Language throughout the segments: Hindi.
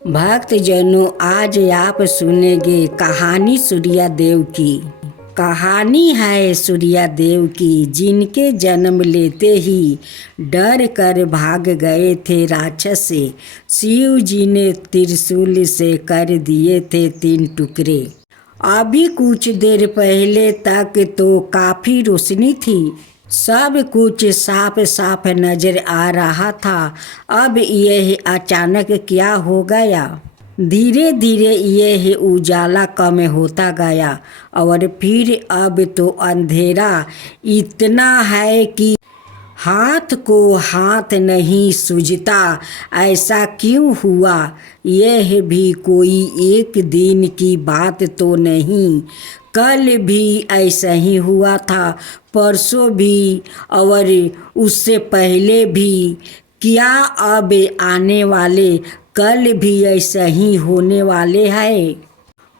भक्तजनों, आज आप सुनेंगे कहानी सूर्या देव की। कहानी है सूर्या देव की, जिनके जन्म लेते ही डर कर भाग गए थे राक्षस से। शिव जी ने त्रिशूल से कर दिए थे 3 टुकड़े। अभी कुछ देर पहले तक तो काफ़ी रोशनी थी, सब कुछ साफ साफ नजर आ रहा था। अब यह अचानक क्या हो गया? धीरे धीरे यह उजाला कम होता गया और फिर अब तो अंधेरा इतना है कि हाथ को हाथ नहीं सूझता। ऐसा क्यों हुआ? यह भी कोई एक दिन की बात तो नहीं, कल भी ऐसा ही हुआ था, परसों भी और उससे पहले भी। क्या अब आने वाले कल भी ऐसा ही होने वाले हैं?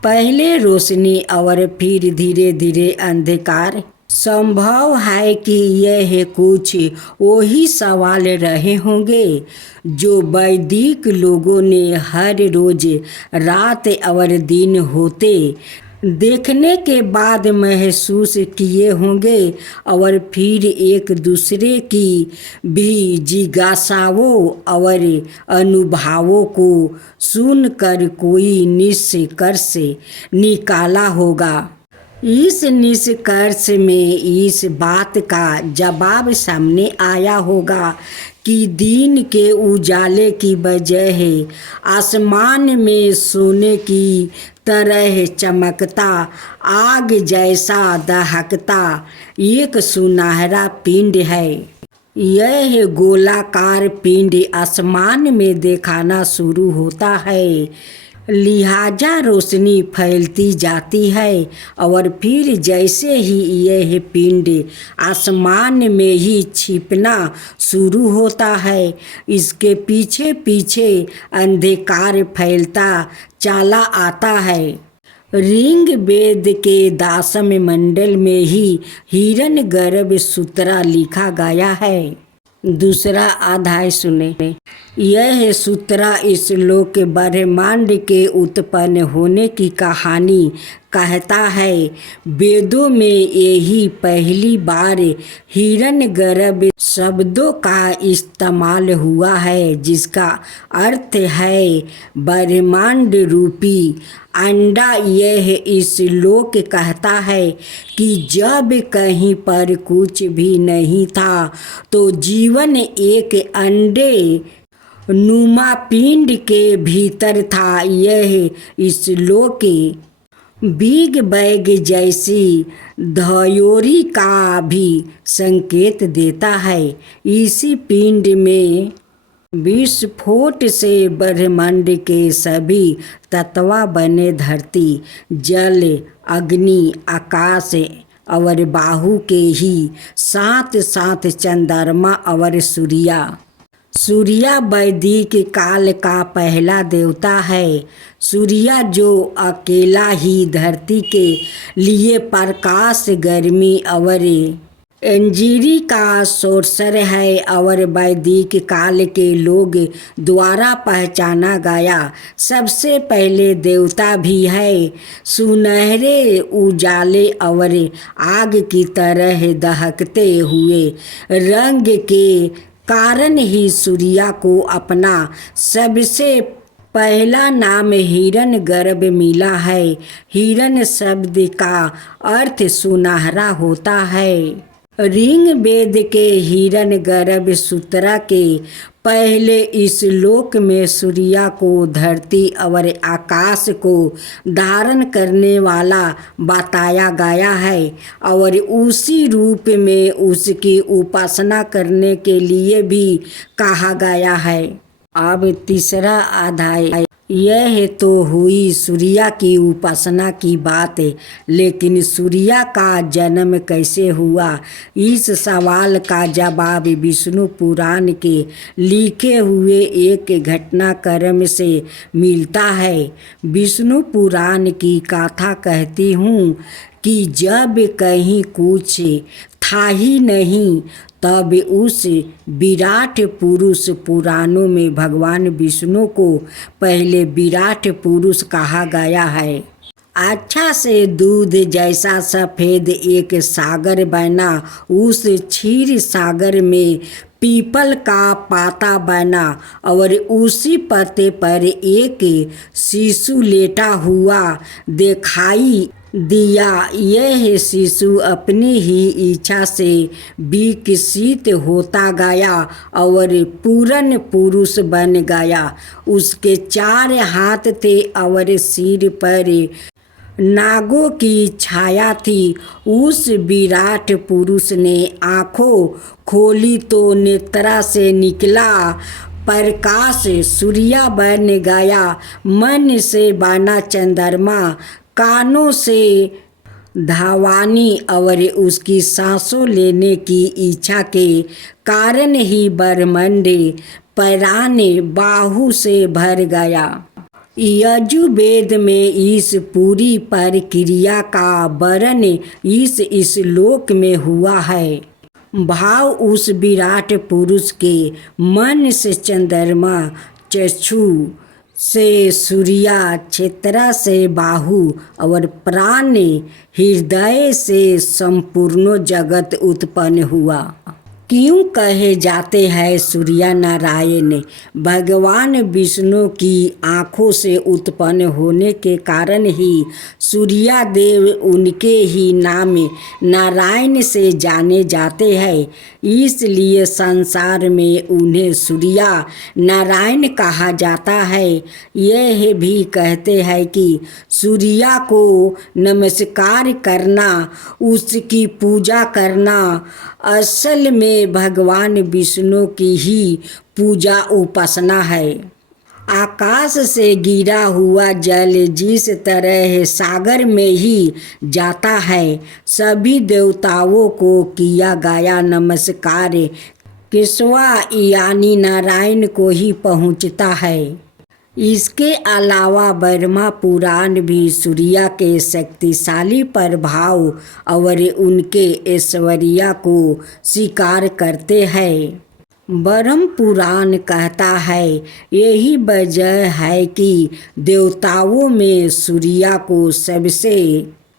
पहले रोशनी और फिर धीरे धीरे अंधकार। संभव है कि यह कुछ वही सवाल रहे होंगे जो वैदिक लोगों ने हर रोज रात और दिन होते देखने के बाद महसूस किए होंगे और फिर एक दूसरे की भी जिज्ञासाओं और अनुभवों को सुनकर कोई निष्कर्ष निकाला होगा। इस निष्कर्ष में इस बात का जवाब सामने आया होगा कि दिन के उजाले की बजाय आसमान में सोने की तरह चमकता, आग जैसा दहकता एक सुनहरा पिंड है। यह गोलाकार पिंड आसमान में दिखना शुरू होता है, लिहाजा रोशनी फैलती जाती है और फिर जैसे ही यह पिंड आसमान में ही छिपना शुरू होता है, इसके पीछे पीछे अंधकार फैलता चला आता है। ऋग वेद के 10वें मंडल में ही हिरण्यगर्भ सूत्र लिखा गया है। दूसरा अध्याय सुने। यह सूत्र इस लोक ब्रह्मांड के उत्पन्न होने की कहानी कहता है। वेदों में यही पहली बार हिरण्यगर्भ शब्दों का इस्तेमाल हुआ है, जिसका अर्थ है ब्रह्मांड रूपी अंडा। यह इस लोक कहता है कि जब कहीं पर कुछ भी नहीं था तो जीवन एक अंडे नुमा पिंड के भीतर था। यह इस लोक बिग बैग जैसी थ्योरी का भी संकेत देता है। इसी पिंड में विस्फोट से ब्रह्मांड के सभी तत्व बने, धरती, जल, अग्नि, आकाश और वायु के ही साथ साथ चंद्रमा और सूर्य। सूर्य वैदिक काल का पहला देवता है। सूर्य जो अकेला ही धरती के लिए प्रकाश, गर्मी और एनर्जी का सोर्स है और वैदिक काल के लोग द्वारा पहचाना गया सबसे पहले देवता भी है। सुनहरे उजाले और आग की तरह दहकते हुए रंग के कारण ही सूर्य को अपना सबसे पहला नाम हिरण्यगर्भ मिला है। हिरण्य शब्द का अर्थ सुनहरा होता है। ऋग वेद के हिरण्यगर्भ सूत्र के पहले इस लोक में सूर्य को धरती और आकाश को धारण करने वाला बताया गया है और उसी रूप में उसकी उपासना करने के लिए भी कहा गया है। अब तीसरा अध्याय। यह तो हुई सूर्य की उपासना की बात, लेकिन सूर्य का जन्म कैसे हुआ? इस सवाल का जवाब विष्णु पुराण के लिखे हुए एक घटनाक्रम से मिलता है। विष्णु पुराण की कथा कहती हूँ कि जब कहीं कुछ था ही नहीं, तब उस विराट पुरुष पुराणों में भगवान विष्णु को पहले विराट पुरुष कहा गया है। अच्छा से दूध जैसा सफ़ेद एक सागर बना, उस क्षीर सागर में पीपल का पाता बना और उसी पत्ते पर एक शिशु लेटा हुआ दिखाई दिया। यह शिशु अपनी ही इच्छा से विकसित होता गया और पूर्ण पुरुष बन गया। उसके 4 हाथ थे और सिर पर नागों की छाया थी। उस विराट पुरुष ने आँखों खोली तो नेत्रा से निकला प्रकाश सूर्य बन गया। मन से बना चंद्रमा, कानों से धावानी और उसकी सांसों लेने की इच्छा के कारण ही ब्रह्मांड प्राण बाहु से भर गया। यजुर्वेद में इस पूरी प्रक्रिया का वर्णन इस श्लोक में हुआ है। भाव उस विराट पुरुष के मन से चंद्रमा, चक्षु से सूर्य, क्षेत्र से बाहु और प्राण हृदय से संपूर्ण जगत उत्पन्न हुआ। क्यों कहे जाते हैं सूर्य नारायण? भगवान विष्णु की आँखों से उत्पन्न होने के कारण ही सूर्य देव उनके ही नाम नारायण से जाने जाते हैं। इसलिए संसार में उन्हें सूर्य नारायण कहा जाता है। यह भी कहते हैं कि सूर्य को नमस्कार करना, उसकी पूजा करना असल में भगवान विष्णु की ही पूजा उपासना है। आकाश से गिरा हुआ जल जिस तरह सागर में ही जाता है, सभी देवताओं को किया गया नमस्कार केशव यानी नारायण को ही पहुँचता है। इसके अलावा ब्रह्मा पुराण भी सूर्य के शक्तिशाली प्रभाव और उनके ऐश्वर्य को स्वीकार करते हैं। ब्रह्म पुराण कहता है, यही वजह है कि देवताओं में सूर्य को सबसे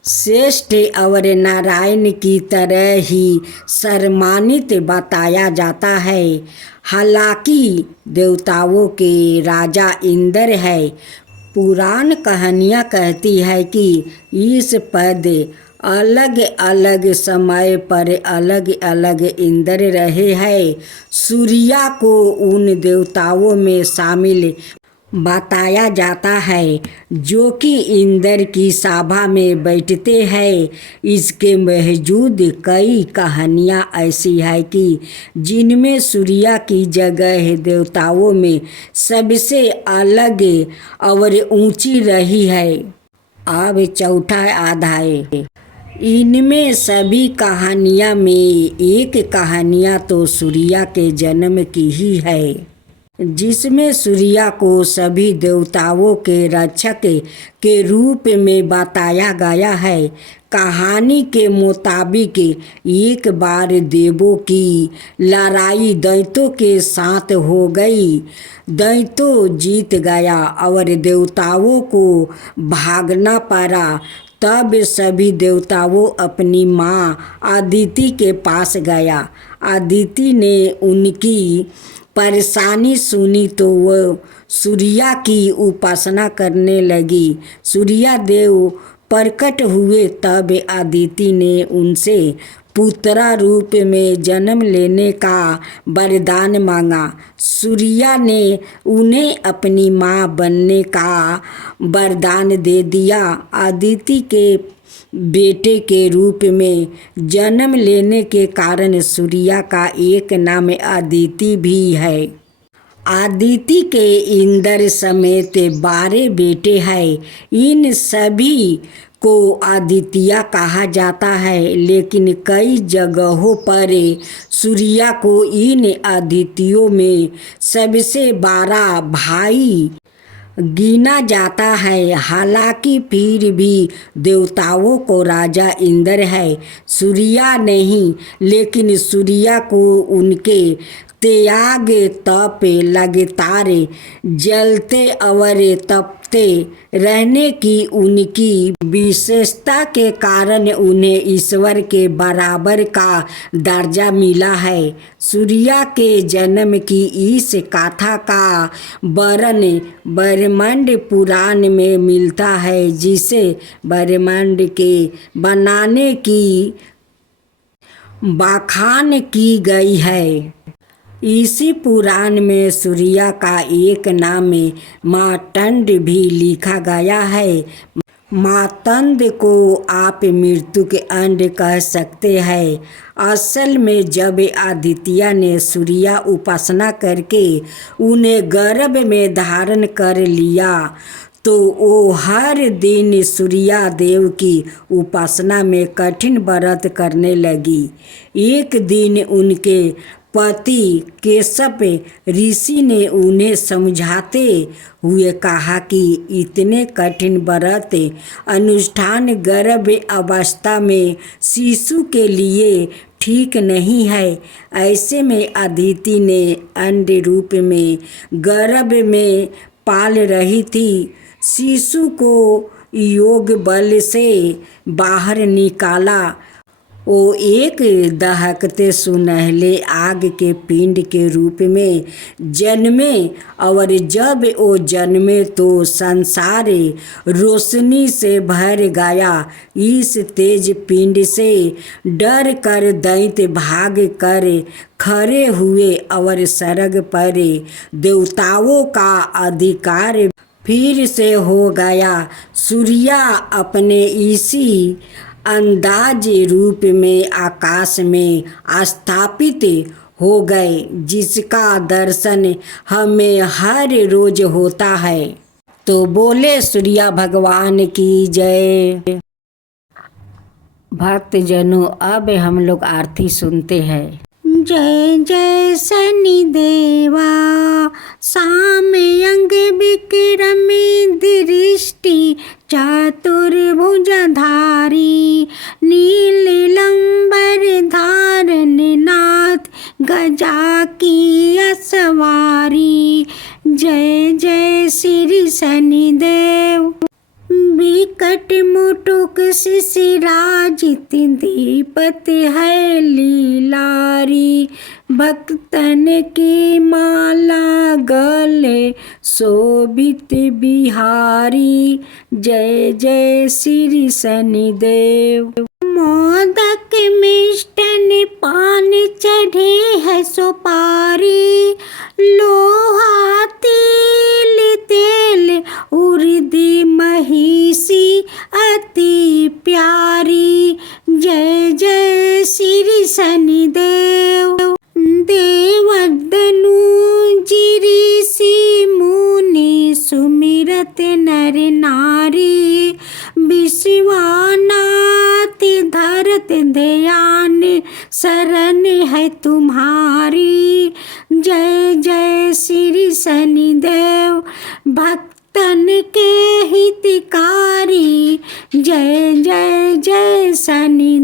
श्रेष्ठ और नारायण की तरह ही सम्मानित बताया जाता है। हालांकि देवताओं के राजा इंद्र है। पुराण कहानियाँ कहती है कि इस पद अलग अलग समय पर अलग अलग इंद्र रहे हैं। सूर्य को उन देवताओं में शामिल बताया जाता है जो कि इंद्र की सभा में बैठते हैं। इसके बावजूद कई कहानियाँ ऐसी है कि जिनमें सूर्य की जगह देवताओं में सबसे अलग और ऊंची रही है। अब चौथा अध्याय। इनमें सभी कहानियाँ में एक कहानियाँ तो सूर्य के जन्म की ही है, जिसमें सूर्य को सभी देवताओं के रक्षक के रूप में बताया गया है। कहानी के मुताबिक एक बार देवों की लड़ाई दैत्यों के साथ हो गई। दैत्यों जीत गया और देवताओं को भागना पड़ा। तब सभी देवताओं अपनी माँ अदिति के पास गया। अदिति ने उनकी परेशानी सुनी तो वह सूर्य की उपासना करने लगी। सूर्य देव प्रकट हुए, तब अदिति ने उनसे पुत्र रूप में जन्म लेने का वरदान मांगा। सूर्य ने उन्हें अपनी माँ बनने का वरदान दे दिया। अदिति के बेटे के रूप में जन्म लेने के कारण सूर्य का एक नाम अदिति भी है। अदिति के इंद्र समेत 12 बेटे हैं। इन सभी को आदित्य कहा जाता है, लेकिन कई जगहों पर सूर्य को इन आदित्यों में सबसे बड़ा भाई गिना जाता है। हालांकि फिर भी देवताओं को राजा इंद्र है, सूर्या नहीं। लेकिन सूर्या को उनके त्याग तप लगातार जलते और तपते रहने की उनकी विशेषता के कारण उन्हें ईश्वर के बराबर का दर्जा मिला है। सूर्या के जन्म की इस कथा का वर्णन ब्रह्मांड पुराण में मिलता है, जिसे ब्रह्मांड के बनाने की बखान की गई है। इसी पुराण में सूर्या का एक नाम मार्तंड भी लिखा गया है। मार्तंड को आप मृत्यु के अंड कह सकते हैं। असल में जब आदित्य ने सूर्या उपासना करके उन्हें गर्भ में धारण कर लिया, तो वो हर दिन सूर्या देव की उपासना में कठिन व्रत करने लगी। एक दिन उनके पति केशव ऋषि ने उन्हें समझाते हुए कहा कि इतने कठिन व्रत अनुष्ठान गर्भ अवस्था में शिशु के लिए ठीक नहीं है। ऐसे में अदिति ने अंड रूप में गर्भ में पाल रही थी। शिशु को योग बल से बाहर निकाला। वो एक दहकते सुनहले आग के पिंड के रूप में जन्मे, और जब वो जन्मे तो संसार रोशनी से भर गया। इस तेज पिंड से डर कर दैत्य भाग कर खड़े हुए और स्वर्ग पर देवताओं का अधिकार फिर से हो गया। सूर्या अपने इसी अंदाज रूप में आकाश में स्थापित हो गए, जिसका दर्शन हमें हर रोज होता है। तो बोले सूर्या भगवान की जय। भक्तजनों, अब हम लोग आरती सुनते हैं। जय जय शनि देवा, सामयंग विक्रम दृष्टि चतुर्भुजधारी, नीलंबर धारण नाथ गजा की असवारी। जय जय श्री शनिदेव, विकट मुटुक शिशिराजित दीपत है लीलारी। भक्तन की माला गले शोभित बिहारी। जय जय श्री शनिदेव। मोदक मिष्टन पान चढ़े है सुपारी, लोहा तिल तेल उर्दी महिषी अति प्यारी। जय जय श्री शनिदेव। देवदनु ऋषि मुनि सुमिरत नर नारी, विश्वनाथ धरत ध्यान शरण है तुम्हारी। जय जय श्री शनिदेव, भक्तन के हितकारी। जय जय जय शनि